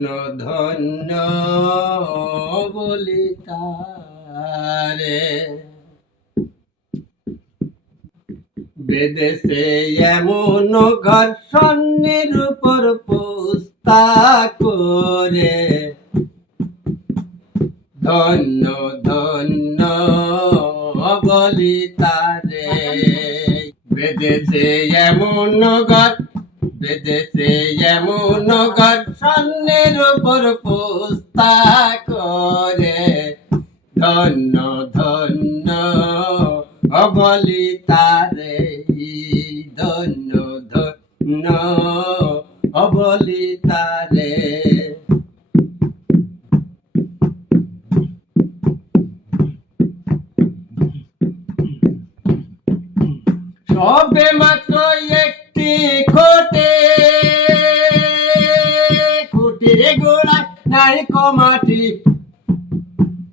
ধন্য বলি তারে বেদেশে এমন ঘর স্বর্ণের উপর পোস্তা করে ধন্য ধন্য বলি তারে বেদেশে এমন ঘর বেদেশে এমন ঘর স্বর্ণের উপর পোস্তা করে ধন্য ধন্য বলি তারে ধন্য ধন্য বলি তারে সবে মাত্র একটি খোটে খুঁটির গোড়ায় নাই কমাটি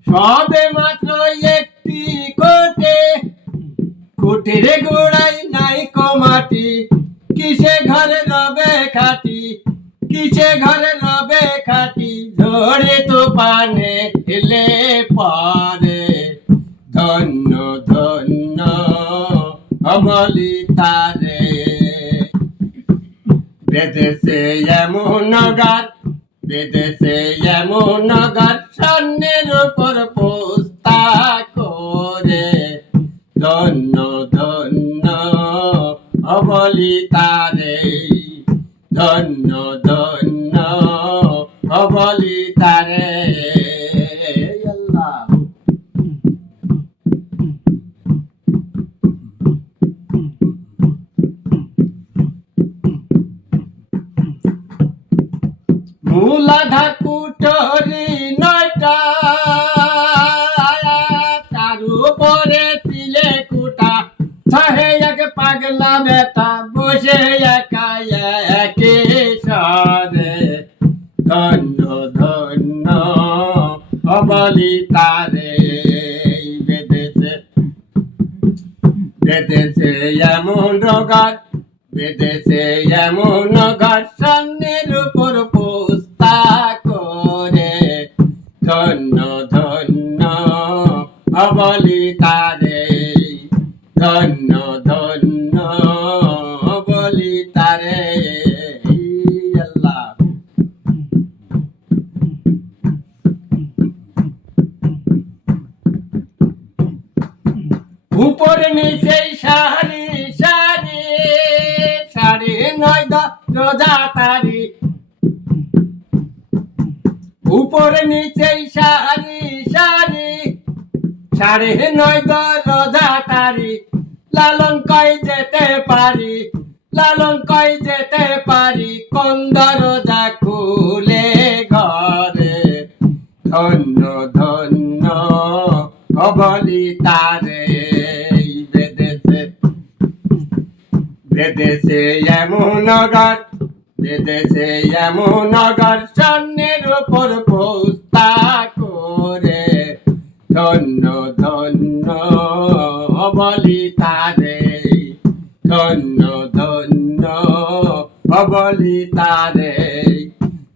সবে মাত্র একটি খোটে খুঁটির গোড়ায় নাই কমাটি কিসে ঘরে রবে খাটি কিসে ঘরে রবে খাটি ঝড়ে তো পানে হেলে পরে ধন্য ধন্য বলি তারে বেদেশে এমন গার বেদেশে এমন গার স্বর্ণের উপর পোস্তা করে ধন্য ধন্য বলি তারে ধন্য ধন্য বলি তারে আল্লাহ মূলাধার কুটরি নয়টা তার উপরে তিলে কুটা ছাহে এক পাগলা বেটা বসে একা একে সরে ধন্য ধন্য বলি তারে বেদেশে বেদেশে এমন রোগার বেদেশে এমন ঘর স্বর্ণের উপর পোস্তা করে ধন্য ধন্য বলি তারে ধন্য ধন্য বলি তারে আল্লাহ উপরে নিচে সারি সারি সারি নয় রোজা তারি উপরে নিচে সারি সারি সাড়ে নয় রোজা তারি লালন কই যেতে পারি লালন কই যেতে পারি কন্দ রোজা খুলে ঘরে ধন্য ধন্য বলি তারে বেদেশে বেদেশে এমন ঘর বেদেশে এমন ঘর স্বর্ণের উপর পোস্তা করে ধন্য ধন্য বলি তারে ধন্য ধন্য বলি তারে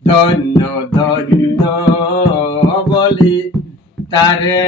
ধন্য ধন্য বলি তারে